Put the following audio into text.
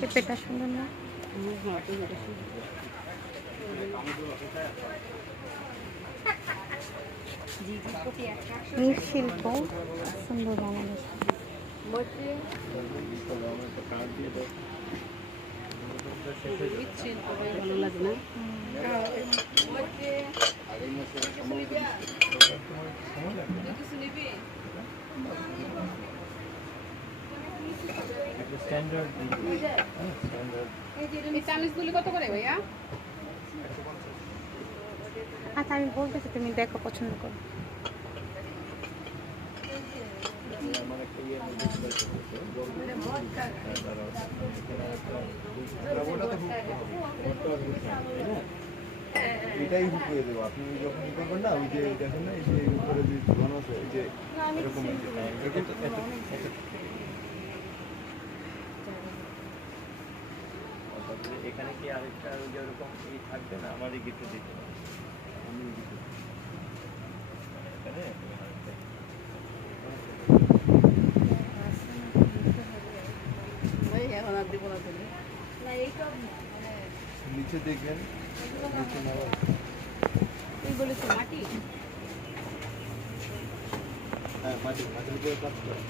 পেঁপেটা সুন্দর না? মৃৎশিল্প সুন্দর বাংলাদেশ। ভালো লাগে না? কত করে ভাইয়া? আচ্ছা আমি বলতেছি, তুমি দেখো পছন্দ করো। এটাই হুকিয়ে দেবো আপনি যখন ই করবেন না, ওই যে দেখেন না, এই যে উপরে যে ধন আছে, এই যে এরকম এখানে কি আরেকটা যেরকম ই থাকবে না, আমারই গিফট দিতে হবে। আমি এখন আর দিব না তুমি। নিচে দেখবেন, নিচে না তুই বলেছো মাটি? হ্যাঁ মাটির উপরে কাজ করে।